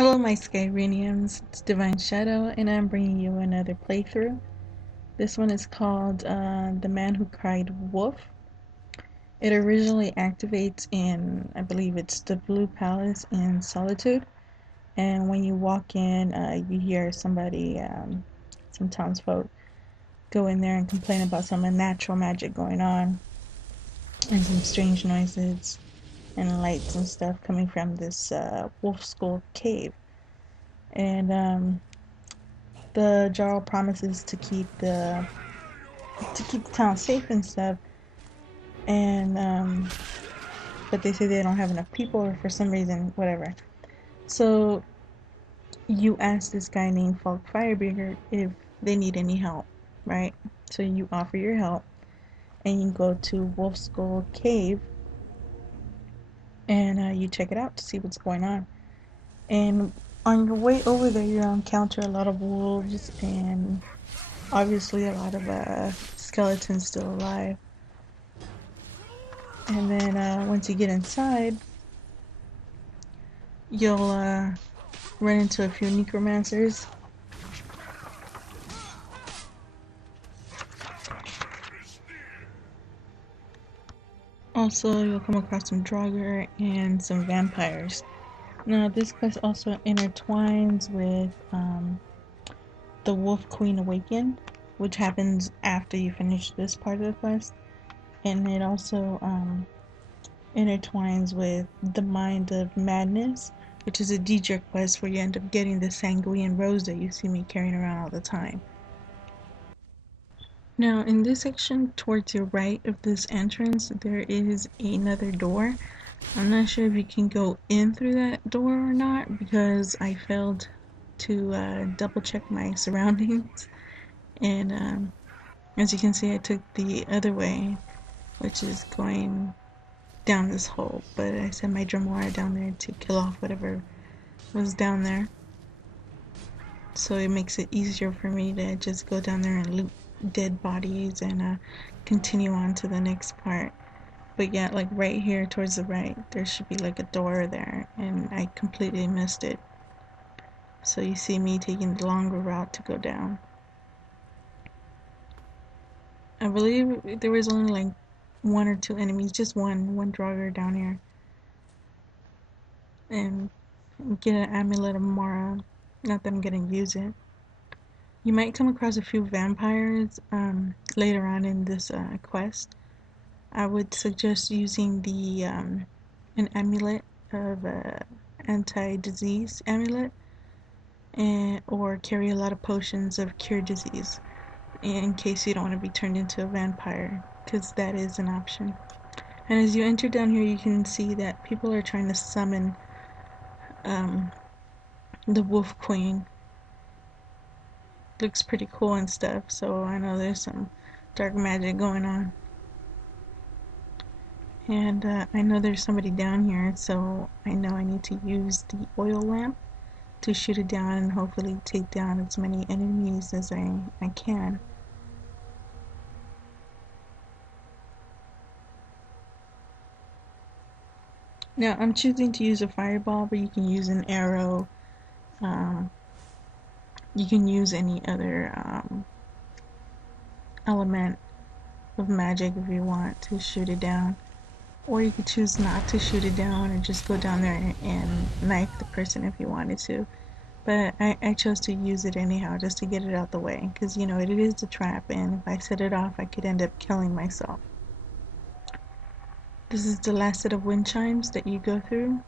Hello my Skyrenians, it's Divine Shadow and I'm bringing you another playthrough. This one is called The Man Who Cried Wolf. It originally activates in, I believe it's the Blue Palace in Solitude, and when you walk in you hear somebody, some townsfolk, go in there and complain about some unnatural magic going on and some strange noises and lights and stuff coming from this wulfskull cave. And the Jarl promises to keep the town safe and stuff, and but they say they don't have enough people, or for some reason, whatever. So you ask this guy named Falk Firebringer if they need any help, right? So you offer your help, and you go to Wulfskull Cave, and you check it out to see what's going on. And on your way over there, you encounter a lot of wolves and obviously a lot of skeletons still alive. And then once you get inside, you'll run into a few necromancers. Also, you'll come across some Draugr and some vampires. Now, this quest also intertwines with the Wolf Queen Awakened, which happens after you finish this part of the quest. And it also intertwines with the Mind of Madness, which is a Daedric quest where you end up getting the Sanguine Rose that you see me carrying around all the time. Now, in this section towards your right of this entrance, there is another door. I'm not sure if you can go in through that door or not, because I failed to double check my surroundings. And as you can see, I took the other way, which is going down this hole. But I sent my Dremora down there to kill off whatever was down there. So it makes it easier for me to just go down there and loot dead bodies and continue on to the next part. But yeah, like right here towards the right, there should be like a door there, and I completely missed it. So you see me taking the longer route to go down. I believe there was only like one or two enemies, just one Draugr down here. And get an Amulet of Mara. Not that I'm gonna use it. You might come across a few vampires later on in this quest. I would suggest using the an amulet of anti-disease amulet, or carry a lot of potions of cure disease in case you don't want to be turned into a vampire, because that is an option. And as you enter down here, you can see that people are trying to summon the Wolf Queen. Looks pretty cool and stuff, so I know there's some dark magic going on. And I know there's somebody down here, so I know I need to use the oil lamp to shoot it down and hopefully take down as many enemies as I can. Now I'm choosing to use a fireball, but you can use an arrow. You can use any other element of magic if you want to shoot it down. Or you could choose not to shoot it down and just go down there and knife the person if you wanted to. But I chose to use it anyhow, just to get it out the way, because you know it is a trap, and if I set it off I could end up killing myself. This is the last set of wind chimes that you go through.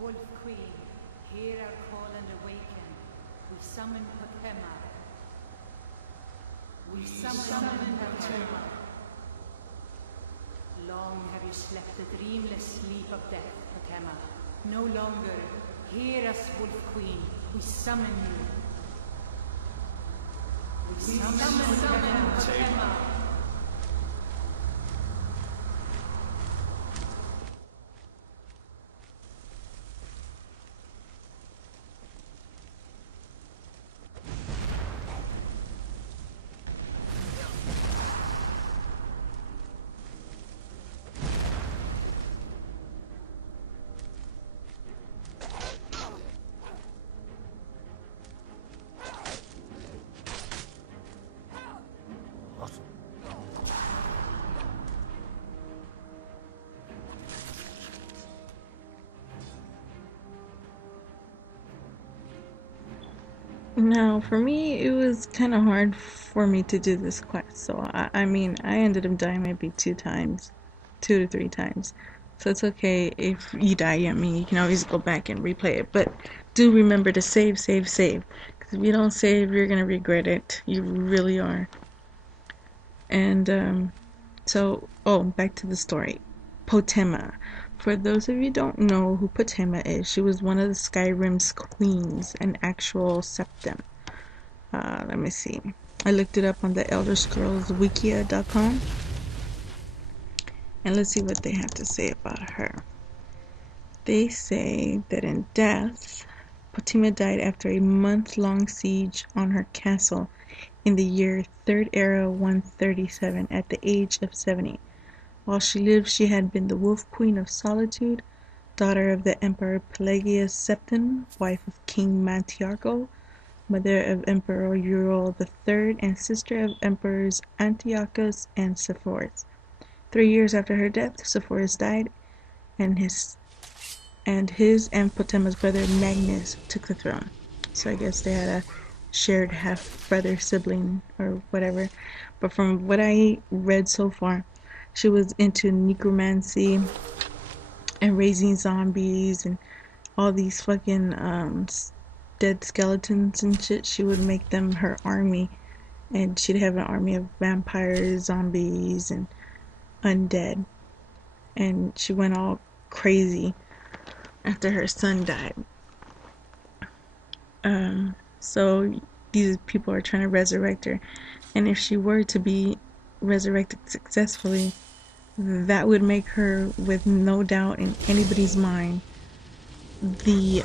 Wolf Queen, hear our call and awaken. We summon Pakema. We summon Pakema. Long have you slept the dreamless sleep of death, Pakema. No longer. Hear us, Wolf Queen. We summon you. We summon Pakema. Now, for me, it was kind of hard for me to do this quest. So, I mean, I ended up dying maybe 2 times, 2 to 3 times. So, it's okay if you die. I mean, you can always go back and replay it. But do remember to save, save, save. Because if you don't save, you're going to regret it. You really are. And, oh, back to the story. Potema. For those of you who don't know who Potema is, she was one of the Skyrim's queens, an actual septim. Let me see. I looked it up on the Elder Scrolls Wikia.com, and let's see what they have to say about her. They say that in death, Potema died after a month-long siege on her castle in the year 3rd Era 137 at the age of 70. While she lived, she had been the Wolf Queen of Solitude, daughter of the Emperor Pelagius Septim, wife of King Mantiarco, mother of Emperor Ural III, and sister of Emperors Antiochus and Sepphoris. 3 years after her death, Sepphoris died, and his and Potema's brother Magnus took the throne. So I guess they had a shared half-brother sibling or whatever. But from what I read so far, she was into necromancy and raising zombies and all these fucking dead skeletons and shit. She would make them her army, and she'd have an army of vampires, zombies, and undead. And she went all crazy after her son died. So these people are trying to resurrect her, and if she were to be resurrected successfully, that would make her, with no doubt in anybody's mind, the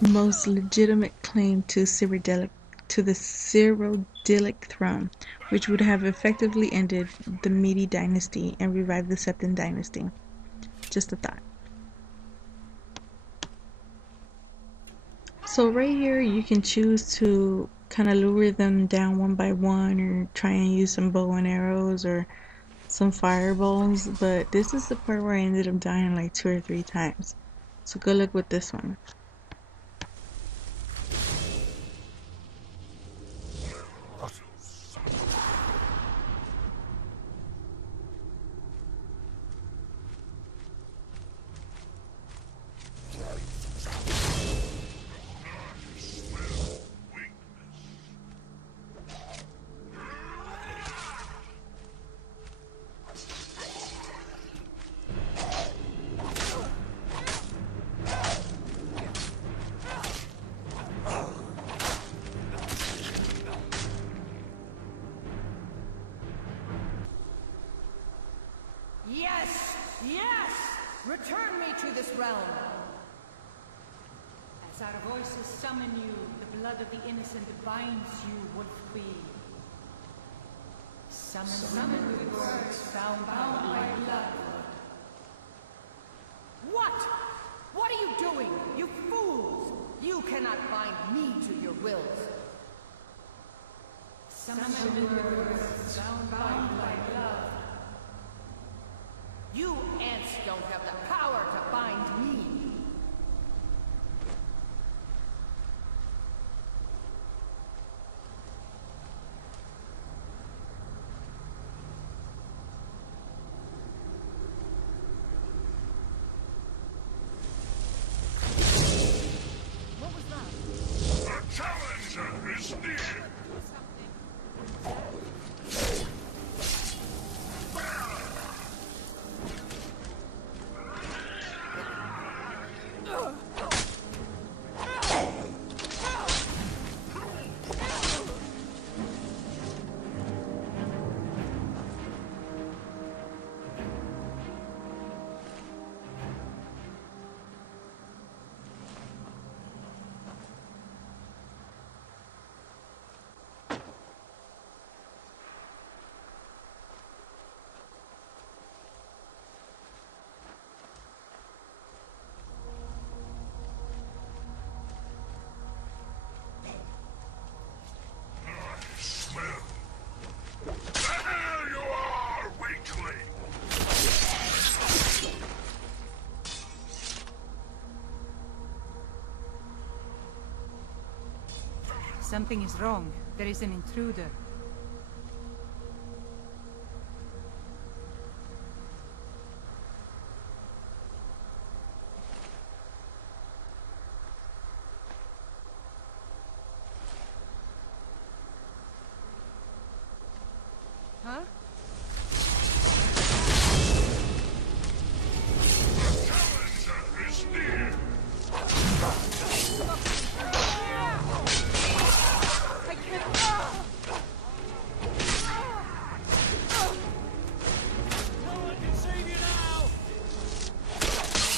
most legitimate claim to the Cyrodiilic throne, which would have effectively ended the Mede dynasty and revived the Septim dynasty. Just a thought. So right here you can choose to kind of lure them down one by one, or try and use some bow and arrows or some fireballs, but this is the part where I ended up dying like 2 or 3 times. So good luck with this one. Yes! Yes! Return me to this realm! As our voices summon you, the blood of the innocent binds you, Wolf Queen. Summon with words bound by blood. What? What are you doing, you fools? You cannot bind me to your wills. Summon with words bound by blood. You ants don't have the power to bind me. What was that? The challenger is near! Something is wrong. There is an intruder. Huh? Challenger is near! I can't. No one can save you now!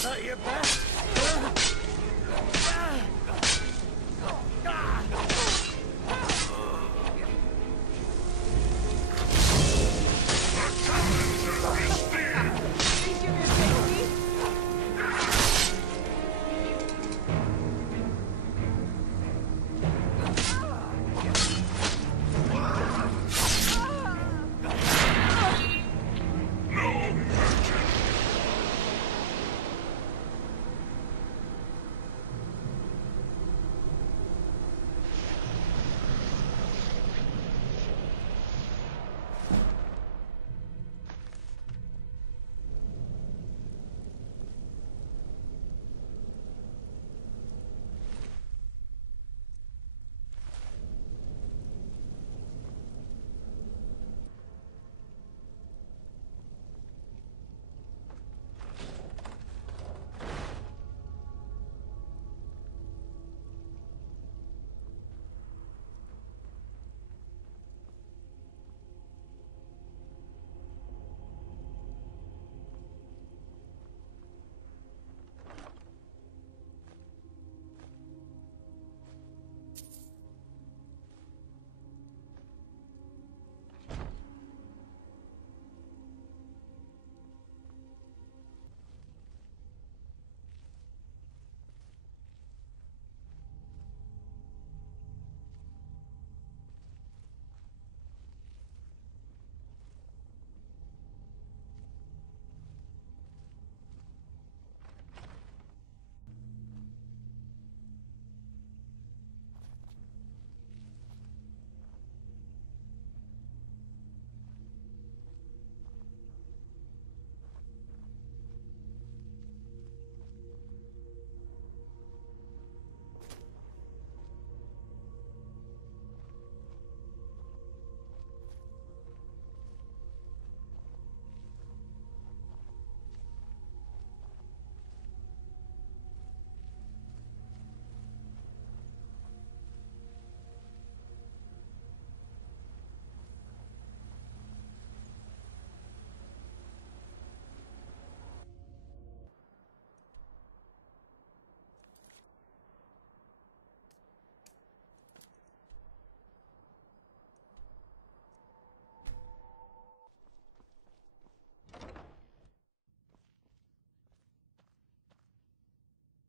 Not your best. Challenger is near! Think you can save me? No merchant!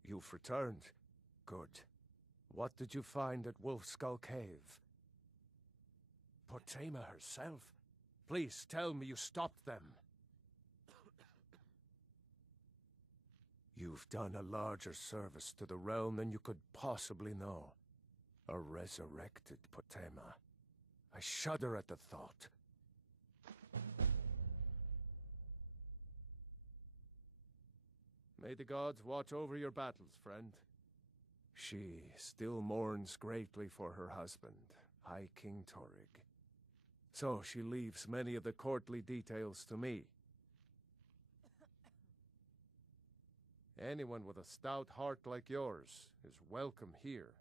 You've returned. Good. What did you find at Wulfskull Cave? Potema herself? Please tell me you stopped them. You've done a larger service to the realm than you could possibly know. A resurrected Potema. I shudder at the thought. May the gods watch over your battles, friend. She still mourns greatly for her husband, High King Torrig. So she leaves many of the courtly details to me. Anyone with a stout heart like yours is welcome here.